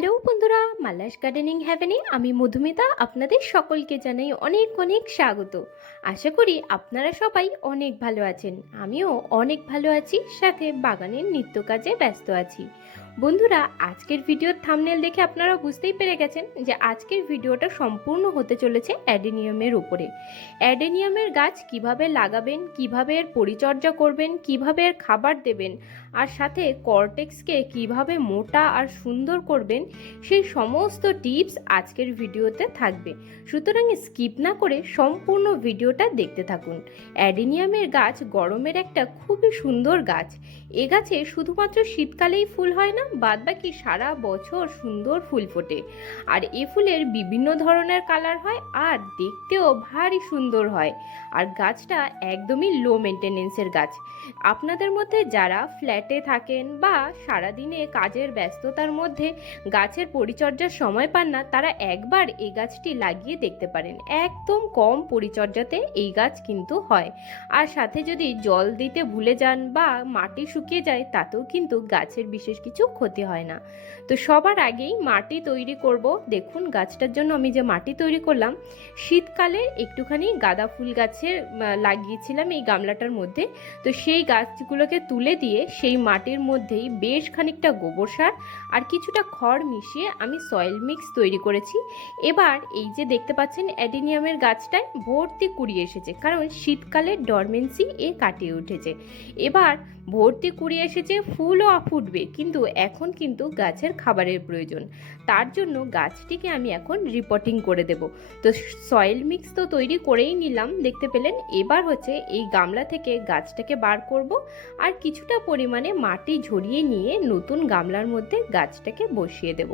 Hello বন্ধুরা Mala's gardening হ্যাভেনে আমি মধুমিতা আপনাদের সকলকে জানাই অনেক অনেক স্বাগত। আশা করি আপনারা সবাই অনেক ভালো আছেন। আমিও অনেক ভালো আছি, সাথে বাগানের নিত্য কাজে ব্যস্ত আছি। বন্ধুরা, আজকের ভিডিওর থামনেল দেখে আপনারা বুঝতেই পেরে গেছেন যে আজকের ভিডিওটা সম্পূর্ণ হতে চলেছে অ্যাডেনিয়ামের উপরে। অ্যাডেনিয়ামের গাছ কীভাবে লাগাবেন, কীভাবে এর পরিচর্যা করবেন, কীভাবে এর খাবার দেবেন, আর সাথে কর্টেক্সকে কীভাবে মোটা আর সুন্দর করবেন, সেই সমস্ত টিপস আজকের ভিডিওতে থাকবে। সুতরাং স্কিপ না করে সম্পূর্ণ ভিডিওটা দেখতে থাকুন। অ্যাডেনিয়ামের গাছ গরমের একটা খুবই সুন্দর গাছ। এ গাছে শুধুমাত্র শীতকালেই ফুল হয় না, বাদবাকি সারা বছর সুন্দর ফুল ফোটে। আর এ ফুলের বিভিন্ন ধরনের কালার হয় আর দেখতেও ভারী সুন্দর হয়। আর গাছটা একদমই লো মেনটেনেন্সের গাছ। আপনাদের মধ্যে যারা ফ্ল্যাটে থাকেন বা সারাদিনে কাজের ব্যস্ততার মধ্যে গাছের পরিচর্যার সময় পান না, তারা একবার এই গাছটি লাগিয়ে দেখতে পারেন। একদম কম পরিচর্যাতে এই গাছ কিন্তু হয়। আর সাথে যদি জল দিতে ভুলে যান বা মাটি শুকিয়ে যায়, তাতেও কিন্তু গাছের বিশেষ কিছু ক্ষতি হয় না। তো সবার আগেই মাটি তৈরি করব। দেখুন, গাছটার জন্য আমি যে মাটি তৈরি করলাম, শীতকালে একটুখানি গাঁদা ফুল গাছের লাগিয়েছিলাম এই গামলাটার মধ্যে। তো সেই গাছগুলোকে তুলে দিয়ে সেই মাটির মধ্যেই বেশ খানিকটা গোবর সার আর কিছুটা খড় মিশিয়ে আমি সয়েল মিক্স তৈরি করেছি। এবার এই যে দেখতে পাচ্ছেন, অ্যাডিনিয়ামের গাছটায় ভর্তি কুড়িয়ে এসেছে, কারণ শীতকালে ডরমেন্সি এ কাটিয়ে উঠেছে। এবার ভর্তি কুড়ি এসেছে, ফুলও ফুটবে। কিন্তু এখন কিন্তু গাছের খাবারের প্রয়োজন। তার জন্য গাছটিকে আমি এখন রিপোর্টিং করে দেব। তো সয়েল মিক্স তো তৈরি করেই নিলাম, দেখতে পেলেন? এবার হচ্ছে এই গামলা থেকে গাছটাকে বার করব আর কিছুটা পরিমাণে মাটি ঝরিয়ে নিয়ে নতুন গামলার মধ্যে গাছটাকে বসিয়ে দেব।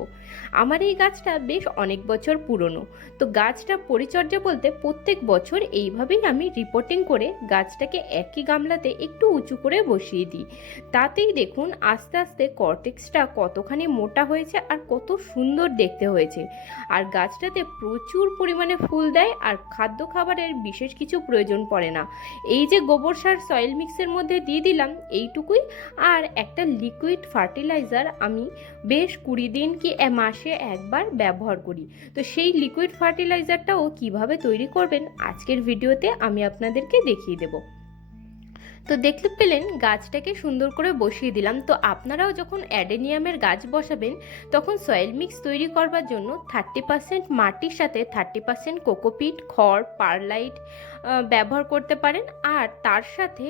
আমার এই গাছটা বেশ অনেক বছর পুরনো। তো গাছটা পরিচর্যা বলতে প্রত্যেক বছর এইভাবেই আমি রিপোর্টিং করে গাছটাকে একই গামলাতে একটু উঁচু করে বসিয়ে দিই। তাতেই দেখুন আস্তে আস্তে কর্টেক্সটা কতখানি মোটা হয়েছে আর কত সুন্দর দেখতে হয়েছে। আর গাছটাতে প্রচুর পরিমাণে ফুল দেয় আর খাদ্য খাবারের বিশেষ কিছু প্রয়োজন পড়ে না। এই যে গোবর সার সয়েল মিক্সের মধ্যে দিয়ে দিলাম এইটুকুই। আর একটা লিকুইড ফার্টিলাইজার আমি বেশ কুড়ি দিন কি মাসে একবার ব্যবহার করি। তো সেই লিকুইড ফার্টিলাইজারটাও কীভাবে তৈরি করবেন আজকের ভিডিওতে আমি আপনাদেরকে দেখিয়ে দেবো। তো দেখতে পেলেন গাছটাকে সুন্দর করে বসিয়ে দিলাম। তো আপনারাও যখন অ্যাডেনিয়ামের গাছ বসাবেন, তখন সয়েল মিক্স তৈরি করবার জন্য থার্টি পার্সেন্ট মাটির সাথে থার্টি পার্সেন্ট কোকোপিট, খড় পারলাইট ব্যবহার করতে পারেন। আর তার সাথে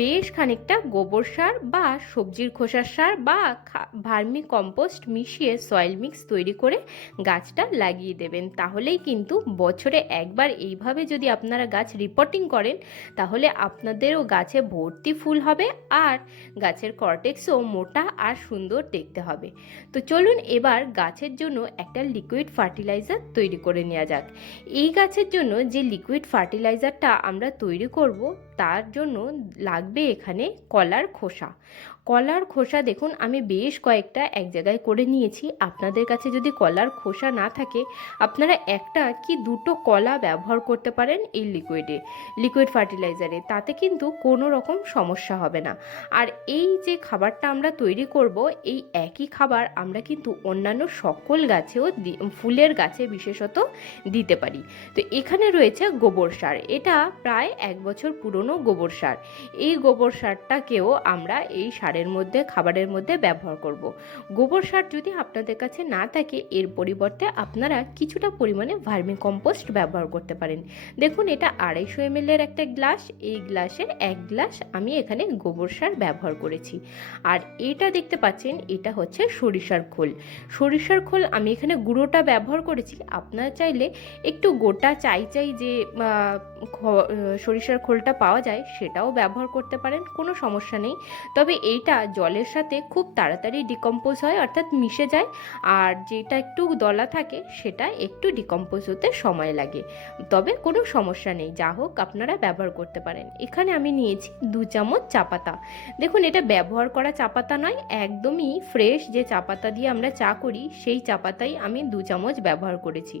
বেশ খানিকটা গোবর সার বা সবজির খোসার সার বা ভার্মি কম্পোস্ট মিশিয়ে সয়েল মিক্স তৈরি করে গাছটা লাগিয়ে দেবেন। তাহলেই কিন্তু বছরে একবার এইভাবে যদি আপনারা গাছ রিপোর্টিং করেন, তাহলে আপনাদেরও গাছে ভর্তি ফুল হবে আর গাছের কর্টেক্সও মোটা আর সুন্দর দেখতে হবে। তো চলুন এবার গাছের জন্য একটা লিকুইড ফার্টিলাইজার তৈরি করে নেওয়া যাক। এই গাছের জন্য যে লিকুইড ফার্টিলাইজারটা আমরা তৈরি করব, তার জন্য লাগবে এখানে কলার খোসা। কলার খোসা দেখুন, আমি বেশ কয়েকটা এক জায়গায় করে নিয়েছি। আপনাদের কাছে যদি কলার খোসা না থাকে, আপনারা একটা কি দুটো কলা ব্যবহার করতে পারেন এই লিকুইডে লিকুইড ফার্টিলাইজারে তাতে কিন্তু কোনো রকম সমস্যা হবে না। আর এই যে খাবারটা আমরা তৈরি করব, এই একই খাবার আমরা কিন্তু অন্যান্য সকল গাছেও ফুলের গাছে বিশেষত দিতে পারি। তো এখানে রয়েছে গোবর সার। এটা প্রায় এক বছর পুরনো গোবর সার। এই গোবর সারটাকেও আমরা এই সারের মধ্যে, খাবারের মধ্যে ব্যবহার করব। গোবর সার যদি আপনাদের কাছে না থাকে, এর পরিবর্তে আপনারা কিছুটা পরিমাণে ভার্মি কম্পোস্ট ব্যবহার করতে পারেন। দেখুন, এটা আড়াইশো এম এর একটা গ্লাস, এই গ্লাসের এক গ্লাস আমি এখানে গোবর সার ব্যবহার করেছি। আর এটা দেখতে পাচ্ছেন, এটা হচ্ছে সরিষার খোল। সরিষার খোল আমি এখানে গুঁড়োটা ব্যবহার করেছি। আপনারা চাইলে একটু গোটা চাই চাই যে সরিষার খোলটা পাওয়া যায়, সেটাও ব্যবহার করতে পারেন, কোনো সমস্যা নেই। তবে এইটা জলের সাথে খুব তাড়াতাড়ি ডিকম্পোজ হয়, অর্থাৎ মিশে যায়, আর যেটা একটু দলা থাকে, সেটা একটু ডিকম্পোজ হতে সময় লাগে। তবে কোনো সমস্যা নেই, যা হোক আপনারা ব্যবহার করতে পারেন। এখানে আমি নিয়েছি দু চামচ চা পাতা। দেখুন, এটা ব্যবহার করা চা পাতা নয়, একদমই ফ্রেশ যে চা পাতা দিয়ে আমরা চা করি, সেই চা পাতাই আমি দু চামচ ব্যবহার করেছি।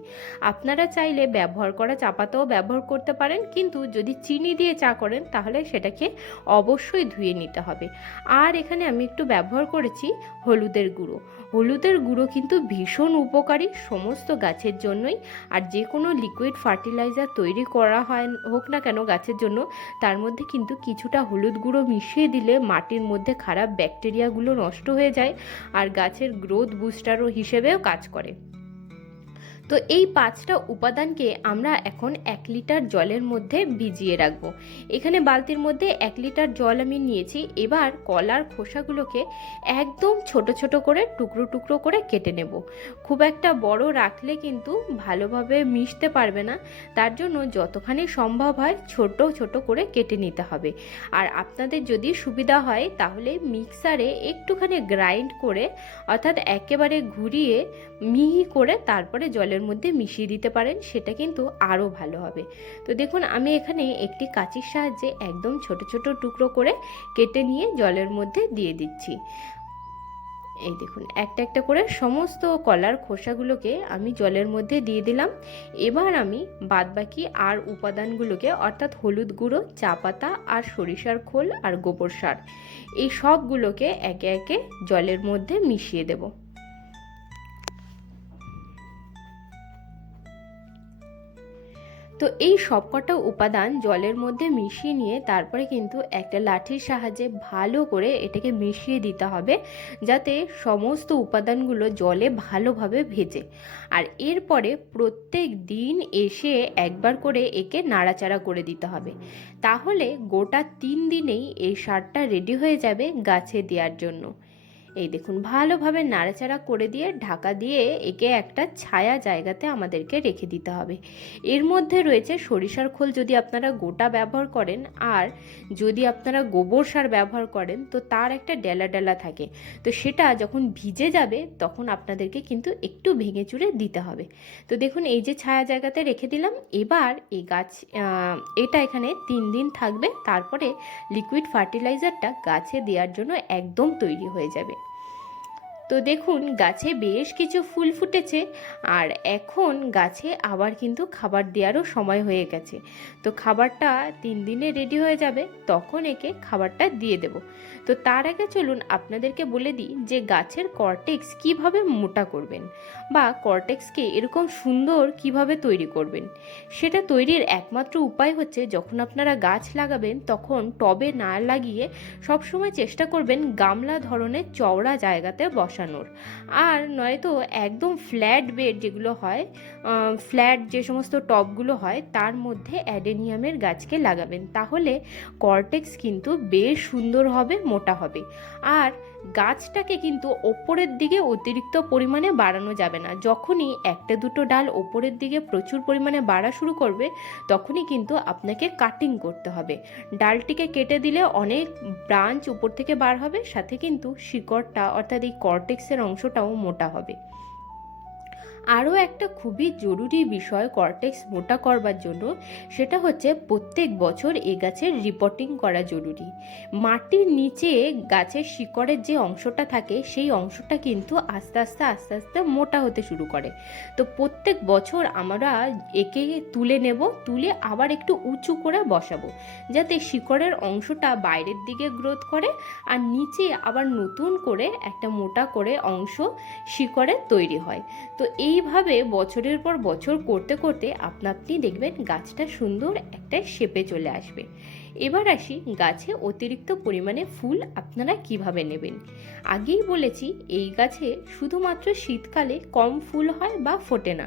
আপনারা চাইলে ব্যবহার করা চা পাতাও ব্যবহার করতে পারেন, কিন্তু যদি চিনি দিয়ে চা করেন, তাহলে সেটাকে অবশ্যই ধুয়ে নিতে হবে। আর এখানে আমি একটু ব্যবহার করেছি হলুদের গুঁড়ো। হলুদের গুঁড়ো কিন্তু ভীষণ উপকারী সমস্ত গাছের জন্যই। আর যে কোনো লিকুইড ফার্টিলাইজার তৈরি করা হয়, হোক না কেন গাছের জন্য, তার মধ্যে কিন্তু কিছুটা হলুদ গুঁড়ো মিশিয়ে দিলে মাটির মধ্যে খারাপ ব্যাকটেরিয়াগুলো নষ্ট হয়ে যায়। আর গাছের গ্রোথ বুস্টারও হিসেবেও কাজ করে। তো এই পাঁচটা উপাদানকে আমরা এখন এক লিটার জলের মধ্যে ভিজিয়ে রাখব। এখানে বালতির মধ্যে এক লিটার জল আমি নিয়েছি। এবার কলার খোসাগুলোকে একদম ছোট ছোট করে, টুকরো টুকরো করে কেটে নেব। খুব একটা বড় রাখলে কিন্তু ভালোভাবে মিশতে পারবে না। তার জন্য যতখানি সম্ভব হয় ছোট ছোট করে কেটে নিতে হবে। আর আপনাদের যদি সুবিধা হয় তাহলে মিক্সারে একটুখানি গ্রাইন্ড করে, অর্থাৎ একেবারে ঘুরিয়ে মিহি করে তারপরে জলের মধ্যে মিশিয়ে দিতে পারেন, সেটা কিন্তু আরও ভালো হবে। তো দেখুন, আমি এখানে একটি কাঁচির সাহায্যে একদম ছোট ছোট টুকরো করে কেটে নিয়ে জলের মধ্যে দিয়ে দিচ্ছি। এই দেখুন, একটা একটা করে সমস্ত কলার খোসাগুলোকে আমি জলের মধ্যে দিয়ে দিলাম। এবার আমি বাদবাকি আর উপাদানগুলোকে, অর্থাৎ হলুদ গুঁড়ো, চা পাতা আর সরিষার খোল আর গোবর সার, এই সবগুলোকে একে একে জলের মধ্যে মিশিয়ে দেবো। তো এই সবকটা উপাদান জলের মধ্যে মিশিয়ে নিয়ে তারপরে কিন্তু একটা লাঠির সাহায্যে ভালো করে এটাকে মিশিয়ে দিতে হবে, যাতে সমস্ত উপাদানগুলো জলে ভালোভাবে ভেজে। আর এরপরে প্রত্যেক দিন এসে একবার করে একে নাড়াচাড়া করে দিতে হবে। তাহলে গোটা তিন দিনেই এই সারটা রেডি হয়ে যাবে গাছে দেওয়ার জন্য। এই দেখুন, ভালোভাবে নাড়াচাড়া করে দিয়ে, ঢাকা দিয়ে একে একটা ছায়া জায়গাতে আমাদেরকে রেখে দিতে হবে। এর মধ্যে রয়েছে সরিষার খোল যদি আপনারা গোটা ব্যবহার করেন, আর যদি আপনারা গোবর সার ব্যবহার করেন, তো তার একটা ডেলা ডেলা থাকে। তো সেটা যখন ভিজে যাবে, তখন আপনাদেরকে কিন্তু একটু ভেঙে চুরে দিতে হবে। তো দেখুন, এই যে ছায়া জায়গাতে রেখে দিলাম। এবার এই গাছ এটা এখানে তিন দিন থাকবে। তারপরে লিকুইড ফার্টিলাইজারটা গাছে দেওয়ার জন্য একদম তৈরি হয়ে যাবে। তো দেখুন, গাছে বেশ কিছু ফুল ফুটেছে আর এখন গাছে আবার কিন্তু খাবার দেওয়ারও সময় হয়ে গেছে। তো খাবারটা তিন দিনে রেডি হয়ে যাবে, তখন একে খাবারটা দিয়ে দেব। তো তার আগে চলুন আপনাদেরকে বলে দিই যে গাছের কর্টেক্স কীভাবে মোটা করবেন বা কর্টেক্সকে এরকম সুন্দর কীভাবে তৈরি করবেন। সেটা তৈরির একমাত্র উপায় হচ্ছে যখন আপনারা গাছ লাগাবেন, তখন টবে না লাগিয়ে সবসময় চেষ্টা করবেন গামলা ধরনের চওড়া জায়গাতে বসানোর। আর নয়তো একদম ফ্ল্যাট বেড যেগুলো হয় ফ্ল্যাট যে সমস্ত টপগুলো হয়, তার মধ্যে অ্যাডেনিয়ামের গাছকে লাগাবেন। তাহলে কর্টেক্স কিন্তু বেশ সুন্দর হবে, মোটা হবে। আর গাছটাকে কিন্তু ওপরের দিকে অতিরিক্ত পরিমাণে বাড়ানো যাবে না। যখনই একটা দুটো ডাল ওপরের দিকে প্রচুর পরিমাণে বাড়া শুরু করবে, তখনই কিন্তু আপনাকে কাটিং করতে হবে। ডালটিকে কেটে দিলে অনেক ব্রাঞ্চ উপর থেকে বার হবে, সাথে কিন্তু শিকড়টা অর্থাৎ এই কর্টেক্সের অংশটাও মোটা হবে। আরও একটা খুবই জরুরি বিষয় কর্টেক্স মোটা করবার জন্য, সেটা হচ্ছে প্রত্যেক বছর এ গাছের রিপোর্টিং করা জরুরি। মাটির নিচে গাছের শিকড়ের যে অংশটা থাকে, সেই অংশটা কিন্তু আস্তে আস্তে আস্তে আস্তে মোটা হতে শুরু করে। তো প্রত্যেক বছর আমরা একে তুলে নেব, তুলে আবার একটু উঁচু করে বসাবো, যাতে শিকড়ের অংশটা বাইরের দিকে গ্রোথ করে আর নিচে আবার নতুন করে একটা মোটা করে অংশ শিকড়ের তৈরি হয়। তো এই এইভাবে বছরের পর বছর করতে করতে আপনা আপনি দেখবেন গাছটা সুন্দর একটা শেপে চলে আসবে। এবার আসি গাছে অতিরিক্ত পরিমাণে ফুল আপনারা কীভাবে নেবেন? আগেই বলেছি, এই গাছে শুধুমাত্র শীতকালে কম ফুল হয় বা ফোটে না।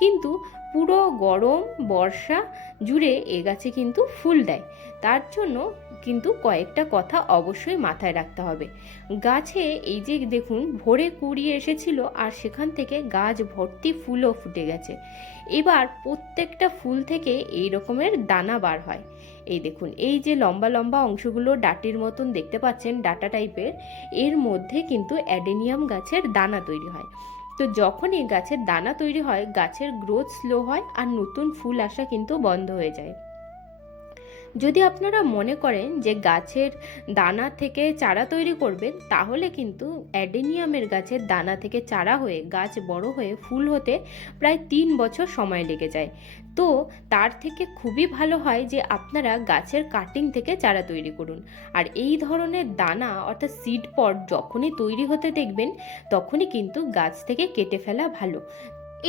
কিন্তু পুরো গরম, বর্ষা জুড়ে এ গাছে কিন্তু ফুল দেয়। তার জন্য কিন্তু কয়েকটা কথা অবশ্যই মাথায় রাখতে হবে। গাছে এই যে দেখুন, ভোরে কুড়িয়ে এসেছিল আর সেখান থেকে গাছ ভর্তি ফুলও ফুটে গেছে। এবার প্রত্যেকটা ফুল থেকে এই রকমের দানা বার হয়। এই দেখুন, এই যে লম্বা লম্বা অংশগুলো ডাটির মতন দেখতে পাচ্ছেন, ডাটা টাইপের, এর মধ্যে কিন্তু অ্যাডেনিয়াম গাছের দানা তৈরি হয়। তো যখন এই গাছের দানা তৈরি হয়, গাছের গ্রোথ স্লো হয় আর নতুন ফুল আসা কিন্তু বন্ধ হয়ে যায়। যদি আপনারা মনে করেন যে গাছের দানা থেকে চারা তৈরি করবেন, তাহলে কিন্তু অ্যাডেনিয়ামের গাছের দানা থেকে চারা হয়ে, গাছ বড় হয়ে ফুল হতে প্রায় তিন বছর সময় লেগে যায়। তো তার থেকে খুবই ভালো হয় যে আপনারা গাছের কাটিং থেকে চারা তৈরি করুন। আর এই ধরনের দানা অর্থাৎ সিড পট যখনই তৈরি হতে দেখবেন, তখনই কিন্তু গাছ থেকে কেটে ফেলা ভালো।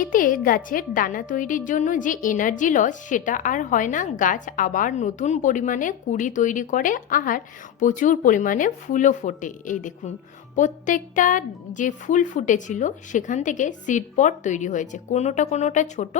এতে গাছের দানা তৈরির জন্য যে এনার্জি লস সেটা আর হয় না। গাছ আবার নতুন পরিমাণে কুড়ি তৈরি করে, আর প্রচুর পরিমাণে ফুলও ফোটে। এই দেখুন প্রত্যেকটা যে ফুল ফুটেছিল, সেখান থেকে সিড পট তৈরি হয়েছে। কোনোটা কোনোটা ছোট,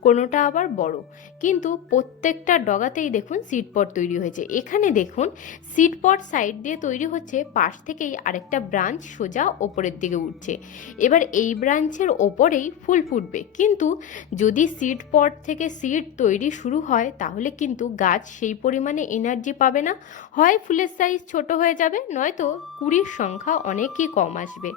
কোনোটা আবার বড়। কিন্তু প্রত্যেকটা ডগাতেই দেখুন সিড পট তৈরি হয়েছে। এখানে দেখুন সিড পট সাইড দিয়ে তৈরি হচ্ছে, পাশ থেকেই আরেকটা ব্রাঞ্চ সোজা ওপরের দিকে উঠছে। এবার এই ব্রাঞ্চের ওপরেই ফুল ফুটবে। কিন্তু যদি সিড পট থেকে সিড তৈরি শুরু হয়, তাহলে কিন্তু গাছ সেই পরিমাণে এনার্জি পাবে না। হয় ফুলের সাইজ ছোট হয়ে যাবে, নয়তো কুড়ির সংখ্যা অনেকই কম আসবে।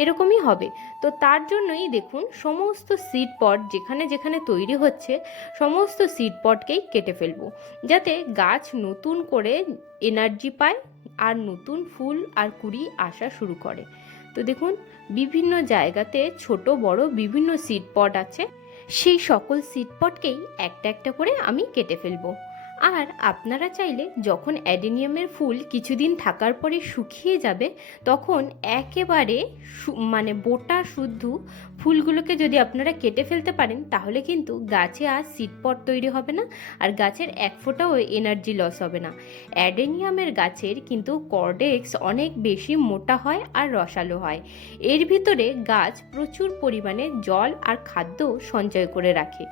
এরকমই হবে। তো তার জন্যই দেখুন, সমস্ত সিড পট যেখানে যেখানে তৈরি হচ্ছে, সমস্ত সিড পটকেই কেটে ফেলব। যাতে গাছ নতুন করে এনার্জি পায় আর নতুন ফুল আর কুড়ি আসা শুরু করে। তো দেখুন, বিভিন্ন জায়গাতে ছোট, বড় বিভিন্ন সিড পট আছে। সেই সকল সিড পটকেই একটা একটা করে আমি কেটে ফেলব। আর আপনারা চাইলে যখন অ্যাডেনিয়ামের ফুল কিছুদিন থাকার পরে শুকিয়ে যাবে, তখন একেবারে মানে বোটা শুদ্ধ ফুলগুলোকে যদি আপনারা কেটে ফেলতে পারেন, তাহলে কিন্তু গাছে আর সিটপট তৈরি হবে না আর গাছের এক ফোঁটাও এনার্জি লস হবে না। অ্যাডেনিয়ামের গাছের কিন্তু কর্ডেক্স অনেক বেশি মোটা হয় আর রসালো হয়। এর ভিতরে গাছ প্রচুর পরিমাণে জল আর খাদ্য সঞ্চয় করে রাখে,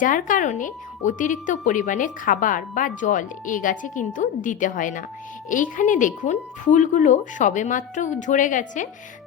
যার কারণে অতিরিক্ত পরিমাণে খাবার বা জল এই গাছে কিন্তু দিতে হয় না। এইখানে দেখুন, ফুলগুলো সবেমাত্র ঝরে গেছে,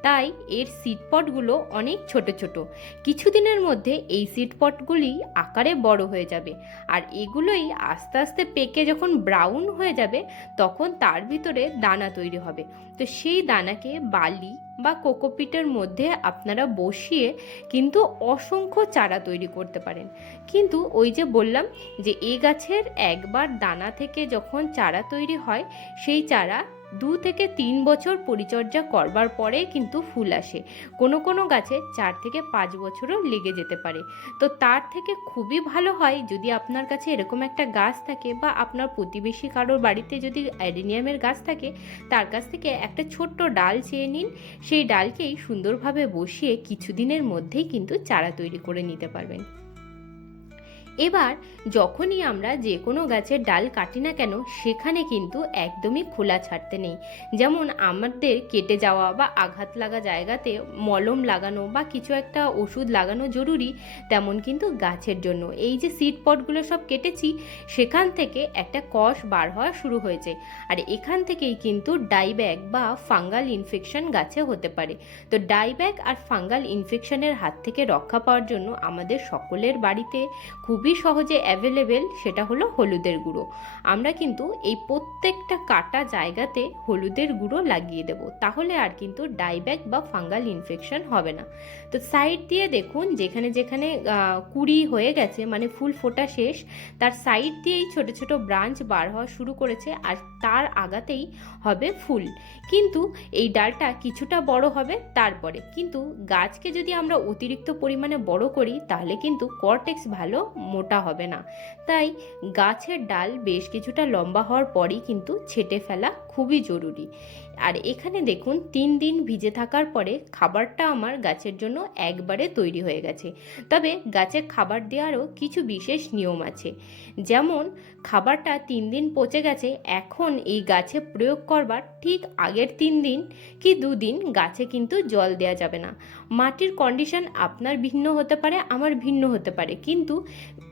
তাই এর সিডপটগুলো অনেক ছোট ছোট। কিছুদিনের মধ্যে এই সিডপটগুলি আকারে বড় হয়ে যাবে আর এগুলোই আস্তে আস্তে পেকে যখন ব্রাউন হয়ে যাবে, তখন তার ভিতরে দানা তৈরি হবে। তো সেই দানাকে বালি বা কোকোপিটের মধ্যে আপনারা বসিয়ে কিন্তু অসংখ্য চারা তৈরি করতে পারেন। কিন্তু ওই যে বললাম যে এই গাছের একবার দানা থেকে যখন চারা তৈরি হয়, সেই চারা দু থেকে তিন বছর পরিচর্যা করবার পরে কিন্তু ফুল আসে। কোনো কোনো গাছে চার থেকে পাঁচ বছরও লেগে যেতে পারে। তো তার থেকে খুবই ভালো হয় যদি আপনার কাছে এরকম একটা গাছ থাকে বা আপনার প্রতিবেশী কারোর বাড়িতে যদি অ্যাডেনিয়ামের গাছ থাকে, তার কাছ থেকে একটা ছোট্ট ডাল চেয়ে নিন। সেই ডালকেই সুন্দরভাবে বসিয়ে কিছুদিনের মধ্যেই কিন্তু চারা তৈরি করে নিতে পারবেন। এবার যখনই আমরা যে কোনো গাছের ডাল কাটি না কেন, সেখানে কিন্তু একদমই খোলা ছাড়তে নেই। যেমন আমাদের কেটে যাওয়া বা আঘাত লাগা জায়গাতে মলম লাগানো বা কিছু একটা ওষুধ লাগানো জরুরি, তেমন কিন্তু গাছের জন্য। এই যে সিড পটগুলো সব কেটেছি, সেখান থেকে একটা কষ বার হওয়া শুরু হয়েছে। আর এখান থেকেই কিন্তু ডাইব্যাগ বা ফাঙ্গাল ইনফেকশন গাছে হতে পারে। তো ডাইব্যাগ আর ফাঙ্গাল ইনফেকশনের হাত থেকে রক্ষা পাওয়ার জন্য আমাদের সকলের বাড়িতে খুবই সহজে অ্যাভেলেবেল সেটা হলো হলুদের গুঁড়ো। আমরা কিন্তু এই প্রত্যেকটা কাটা জায়গাতে হলুদের গুঁড়ো লাগিয়ে দেব। তাহলে আর কিন্তু ডাইব্যাক বা ফাঙ্গাল ইনফেকশন হবে না। তো সাইড দিয়ে দেখুন, যেখানে যেখানে কুড়ি হয়ে গেছে মানে ফুল ফোটা শেষ, তার সাইড দিয়েই ছোট ছোট ব্রাঞ্চ বার হওয়া শুরু করেছে আর তার আগাতেই হবে ফুল। কিন্তু এই ডালটা কিছুটা বড় হবে তারপরে। কিন্তু গাছকে যদি আমরা অতিরিক্ত পরিমাণে বড় করি, তাহলে কিন্তু কর্টেক্স ভালো মোটা হবে না। তাই গাছের ডাল বেশ কিছুটা লম্বা হওয়ার পরই কিন্তু ছেটে ফেলা খুবই জরুরি। আর এখানে দেখুন, তিন দিন ভিজে থাকার পরে খাবারটা আমার গাছের জন্য একবারে তৈরি হয়ে গেছে। তবে গাছে খাবার দেওয়ারও কিছু বিশেষ নিয়ম আছে। যেমন, খাবারটা তিন দিন পচে গেছে, এখন এই গাছে প্রয়োগ করবার ঠিক আগের তিন দিন কি দুদিন গাছে কিন্তু জল দেওয়া যাবে না। মাটির কন্ডিশন আপনার ভিন্ন হতে পারে, আমার ভিন্ন হতে পারে। কিন্তু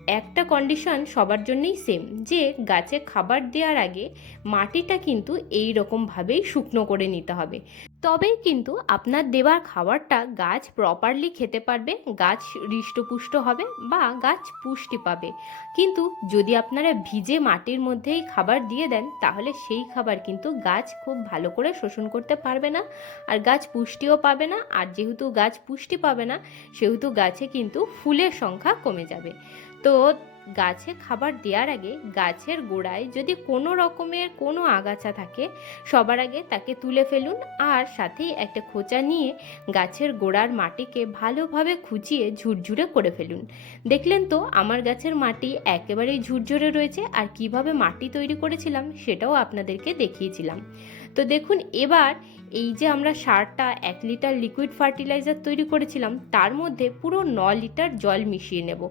একটা কন্ডিশন সবার জন্যই সেম যে গাছে খাবার দেওয়ার আগে মাটিটা কিন্তু এই রকমভাবেই শুকনো করে নিতে হবে। তবেই কিন্তু আপনার দেওয়ার খাবারটা গাছ প্রপারলি খেতে পারবে, গাছ হৃষ্টপুষ্ট হবে বা গাছ পুষ্টি পাবে। কিন্তু যদি আপনারা ভিজে মাটির মধ্যেই খাবার দিয়ে দেন, তাহলে সেই খাবার কিন্তু গাছ খুব ভালো করে শোষণ করতে পারবে না, আর গাছ পুষ্টিও পাবে না, আর যেহেতু গাছ পুষ্টি পাবে না, সেহেতু গাছে কিন্তু ফুলের সংখ্যা কমে যাবে। তো গাছে খাবার দেওয়ার আগে গাছের গোড়ায় যদি কোনো রকমের কোনো আগাছা থাকে, সবার আগে তাকে তুলে ফেলুন আর সাথেই একটা খোঁচা নিয়ে গাছের গোড়ার মাটিকে ভালোভাবে খুঁচিয়ে ঝুরঝুরে করে ফেলুন। দেখলেন তো আমার গাছের মাটি একেবারেই ঝুরঝুরে রয়েছে আর কীভাবে মাটি তৈরি করেছিলাম সেটাও আপনাদেরকে দেখিয়েছিলাম। তো দেখুন, এবার এই যে আমরা সারটা এক লিটার লিকুইড ফার্টিলাইজার তৈরি করেছিলাম, তার মধ্যে পুরো ন লিটার জল মিশিয়ে নেব।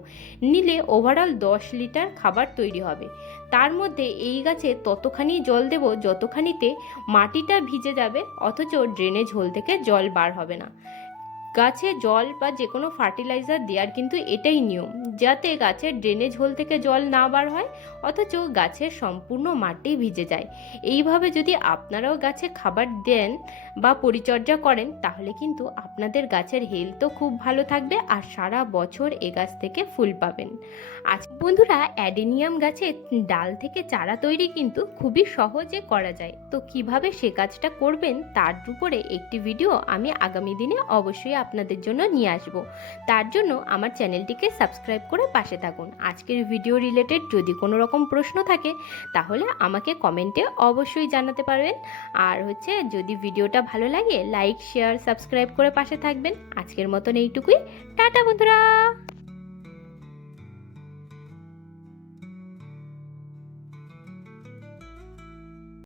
নিলে ওভারঅল দশ লিটার খাবার তৈরি হবে। তার মধ্যে এই গাছে ততখানি জল দেব যতখানিতে মাটিটা ভিজে যাবে, অথচ ড্রেনেজ হোল থেকে জল বার হবে না। গাছে জল বা যে কোনো ফার্টিলাইজার দেওয়ার কিন্তু এটাই নিয়ম, যাতে গাছের ড্রেনেজ হোল থেকে জল না বার হয়, অথচ গাছের সম্পূর্ণ মাটি ভিজে যায়। এইভাবে যদি আপনারাও গাছে খাবার দেন বা পরিচর্যা করেন, তাহলে কিন্তু আপনাদের গাছের হেলথও খুব ভালো থাকবে আর সারা বছর এ গাছ থেকে ফুল পাবেন। আজ বন্ধুরা অ্যাডেনিয়াম গাছের ডাল থেকে চারা তৈরি কিন্তু খুবই সহজে করা যায়। তো কীভাবে সে কাজটা করবেন তার উপরে একটি ভিডিও আমি আগামী দিনে অবশ্যই আপনাদের জন্য নিয়ে আসব। তার জন্য আমার চ্যানেলটিকে সাবস্ক্রাইব করে পাশে থাকুন। আজকের ভিডিও রিলেটেড যদি কোনো রকম প্রশ্ন থাকে, তাহলে আমাকে কমেন্টে অবশ্যই জানাতে পারবেন। আর হচ্ছে যদি ভিডিওটা ভালো লাগে লাইক শেয়ার সাবস্ক্রাইব করে পাশে থাকবেন। আজকের মতন এইটুকুই। টাটা বন্ধুরা!